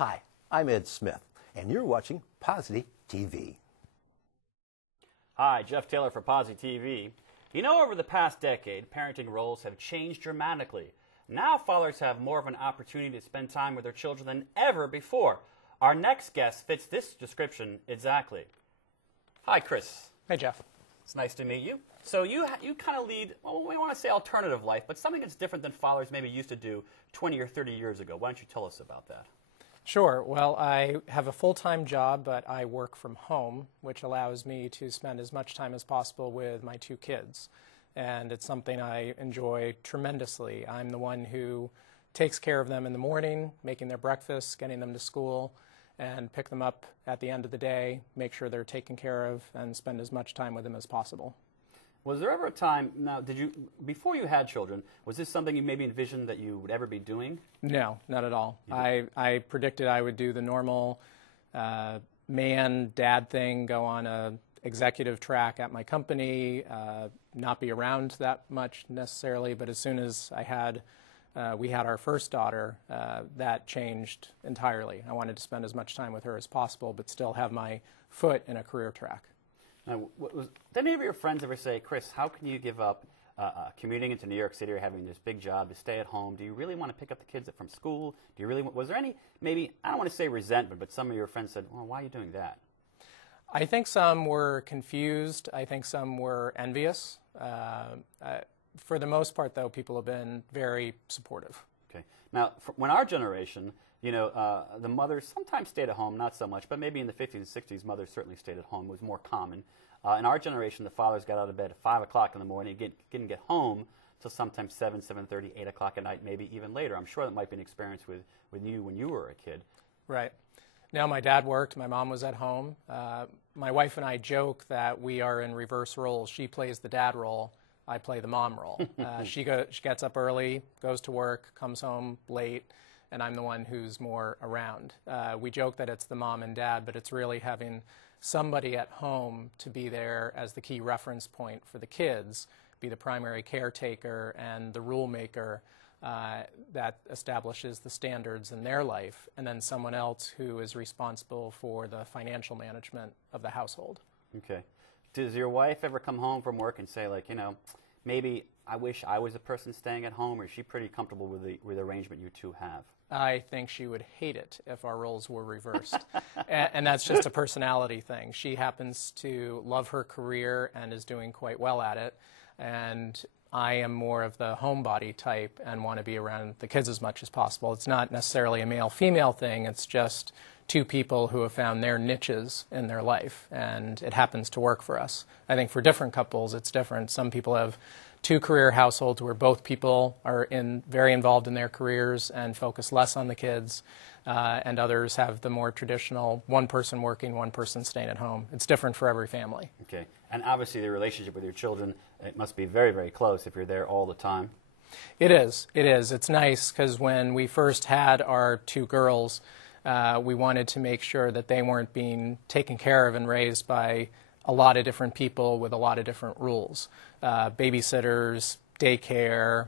Hi, I'm Ed Smith, and you're watching PosiTV. Hi, Jeff Taylor for PosiTV. You know, over the past decade, parenting roles have changed dramatically. Now fathers have more of an opportunity to spend time with their children than ever before. Our next guest fits this description exactly. Hi, Chris. Hey, Jeff. It's nice to meet you. So you kind of lead, well, we want to say alternative life, but something that's different than fathers maybe used to do 20 or 30 years ago. Why don't you tell us about that? Sure. Well, I have a full-time job, but I work from home, which allows me to spend as much time as possible with my two kids. And it's something I enjoy tremendously. I'm the one who takes care of them in the morning, making their breakfast, getting them to school, and pick them up at the end of the day, make sure they're taken care of, and spend as much time with them as possible. Was there ever a time, now, before you had children, was this something you maybe envisioned that you would ever be doing? No, not at all. I predicted I would do the normal man-dad thing, go on a executive track at my company, not be around that much necessarily, but as soon as we had our first daughter, that changed entirely. I wanted to spend as much time with her as possible, but still have my foot in a career track. Now, did any of your friends ever say, Chris, how can you give up commuting into New York City or having this big job to stay at home? Do you really want to pick up the kids from school? Do you really? Was there any, maybe, I don't want to say resentment, but some of your friends said, well, why are you doing that? I think some were confused. I think some were envious. For the most part, though, people have been very supportive. Okay. Now, when our generation, you know, the mothers sometimes stayed at home, not so much, but maybe in the 50s and 60s, mothers certainly stayed at home. It was more common. In our generation, the fathers got out of bed at 5 o'clock in the morning, didn't get home till sometimes 7, 7:30, 8 o'clock at night, maybe even later. I'm sure that might be an experience with you when you were a kid. Right. Now, my dad worked. My mom was at home. My wife and I joke that we are in reverse roles. She plays the dad role. I play the mom role. She gets up early, goes to work, comes home late, and I'm the one who's more around. We joke that it's the mom and dad, but it's really having somebody at home to be there as the key reference point for the kids, be the primary caretaker and the rule maker that establishes the standards in their life, and then someone else who is responsible for the financial management of the household. Okay. Does your wife ever come home from work and say, like, you know, maybe I wish I was the person staying at home, or is she pretty comfortable with the arrangement you two have? I think she would hate it if our roles were reversed. And that's just a personality thing. She happens to love her career and is doing quite well at it. And I am more of the homebody type and want to be around the kids as much as possible. It's not necessarily a male-female thing. It's just two people who have found their niches in their life, and it happens to work for us. I think for different couples, it's different. Some people have two-career households where both people are very involved in their careers and focus less on the kids, and others have the more traditional one person working, one person staying at home. It's different for every family. Okay. And obviously the relationship with your children, it must be very, very close if you're there all the time. It is. It is. It's nice because when we first had our two girls, we wanted to make sure that they weren't being taken care of and raised by a lot of different people with a lot of different rules. Babysitters, daycare,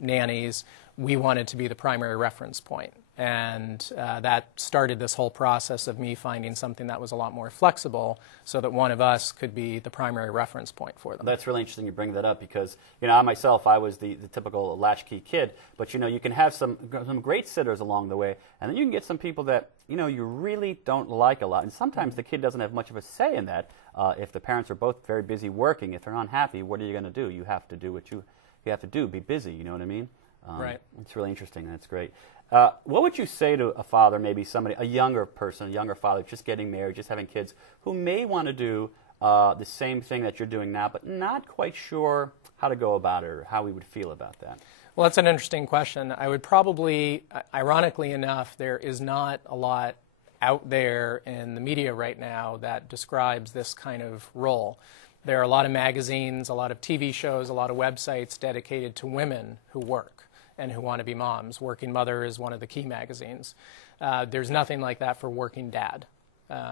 nannies. We wanted to be the primary reference point. And that started this whole process of me finding something that was a lot more flexible so that one of us could be the primary reference point for them. That's really interesting you bring that up because, you know, I myself, I was the typical latchkey kid. But, you know, you can have some great sitters along the way, and then you can get some people that, you know, you really don't like a lot. And sometimes the kid doesn't have much of a say in that. If the parents are both very busy working, if they're unhappy, what are you going to do? You have to do what you have to do, be busy, you know what I mean? Right. It's really interesting. That's great. What would you say to a father, maybe somebody, a younger person, a younger father, just getting married, just having kids, who may want to do the same thing that you're doing now, but not quite sure how to go about it or how he would feel about that? Well, that's an interesting question. I would probably, ironically enough, there is not a lot out there in the media right now that describes this kind of role. There are a lot of magazines, a lot of TV shows, a lot of websites dedicated to women who work and who want to be moms. Working Mother is one of the key magazines. There's nothing like that for Working Dad.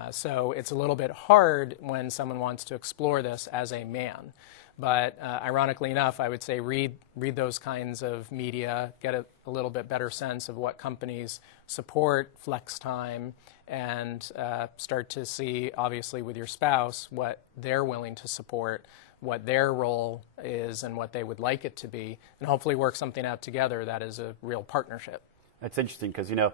So it's a little bit hard when someone wants to explore this as a man. But ironically enough, I would say read those kinds of media, get a little bit better sense of what companies support flex time, and start to see, obviously, with your spouse, what they're willing to support, what their role is, and what they would like it to be, and hopefully work something out together that is a real partnership. That's interesting because, you know,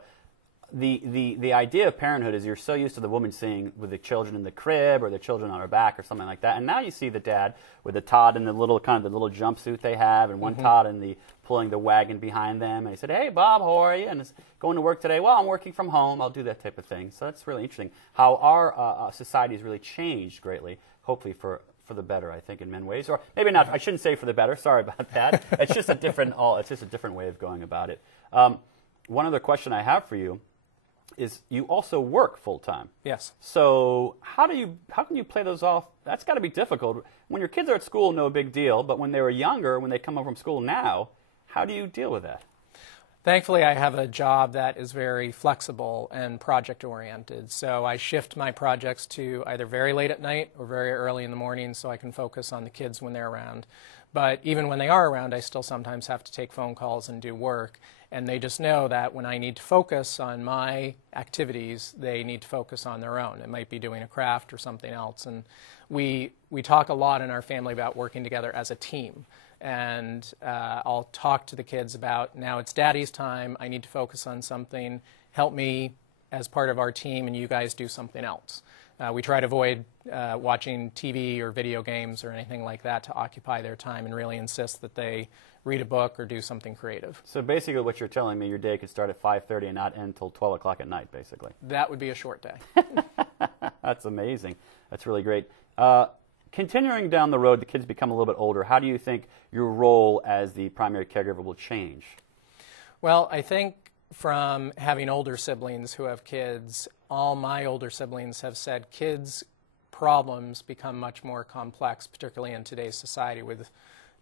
the idea of parenthood is you're so used to the woman sitting with the children in the crib or the children on her back or something like that, and now you see the dad with the Todd in the little jumpsuit they have, and one Todd in the pulling the wagon behind them, and he said, "Hey Bob, how are you?" And it's going to work today. Well, I'm working from home. I'll do that type of thing. So that's really interesting how our society has really changed greatly. Hopefully for the better, I think, in many ways, or maybe not. I shouldn't say for the better. Sorry about that. It's just a different. It's just a different way of going about it. One other question I have for you is you also work full time. Yes. So how can you play those off? That's got to be difficult. When your kids are at school, no big deal. But when they were younger, when they come home from school now, how do you deal with that? Thankfully, I have a job that is very flexible and project-oriented. So I shift my projects to either very late at night or very early in the morning so I can focus on the kids when they're around. But even when they are around, I still sometimes have to take phone calls and do work. And they just know that when I need to focus on my activities, they need to focus on their own. It might be doing a craft or something else. And we talk a lot in our family about working together as a team. And I'll talk to the kids about, now it's Daddy's time, I need to focus on something, help me as part of our team, and you guys do something else. We try to avoid watching TV or video games or anything like that to occupy their time, and really insist that they read a book or do something creative. So basically what you're telling me, your day could start at 5:30 and not end until 12 o'clock at night, basically. That would be a short day. That's amazing. That's really great. Continuing down the road, the kids become a little bit older. How do you think your role as the primary caregiver will change? Well, I think from having older siblings who have kids, all my older siblings have said kids' problems become much more complex, particularly in today's society with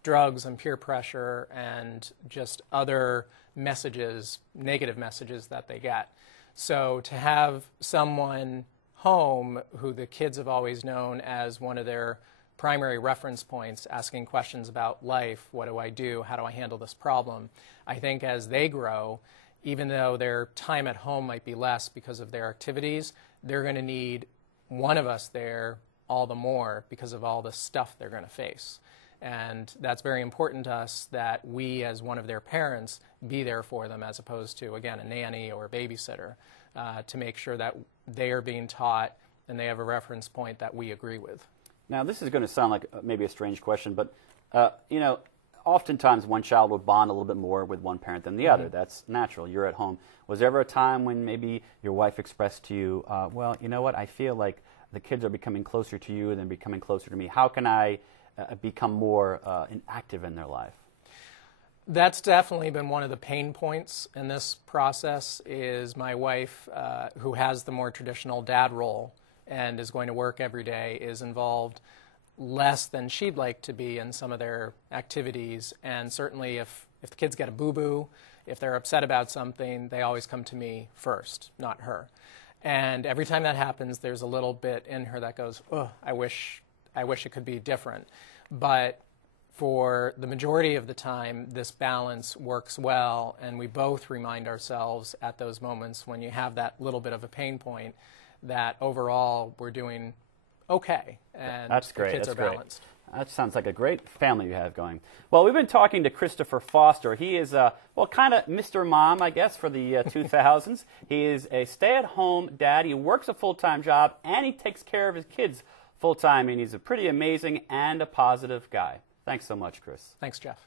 drugs and peer pressure and just other messages, negative messages that they get. So to have someone home who the kids have always known as one of their primary reference points, asking questions about life, what do I do, how do I handle this problem, I think as they grow, even though their time at home might be less because of their activities, they're going to need one of us there all the more because of all the stuff they're going to face. And that's very important to us that we, as one of their parents, be there for them as opposed to, again, a nanny or a babysitter, to make sure that they are being taught and they have a reference point that we agree with. Now, this is going to sound like maybe a strange question, but, you know, oftentimes one child will bond a little bit more with one parent than the other. That's natural. You're at home. Was there ever a time when maybe your wife expressed to you, well, you know what, I feel like the kids are becoming closer to you than becoming closer to me. How can I become more active in their life? That's definitely been one of the pain points in this process is my wife, who has the more traditional dad role and is going to work every day, is involved less than she'd like to be in some of their activities. And certainly if the kids get a boo-boo, if they're upset about something, they always come to me first, not her. And every time that happens, there's a little bit in her that goes, oh, I wish it could be different. But for the majority of the time, this balance works well, and we both remind ourselves at those moments when you have that little bit of a pain point that overall we're doing okay, and That's great. the kids That's are great. balanced. That sounds like a great family you have going. Well, we've been talking to Christopher Foster. He is, well, kind of Mr. Mom, I guess, for the 2000s. He is a stay-at-home dad. He works a full-time job, and he takes care of his kids full-time, and he's a pretty amazing and a positive guy. Thanks so much, Chris. Thanks, Jeff.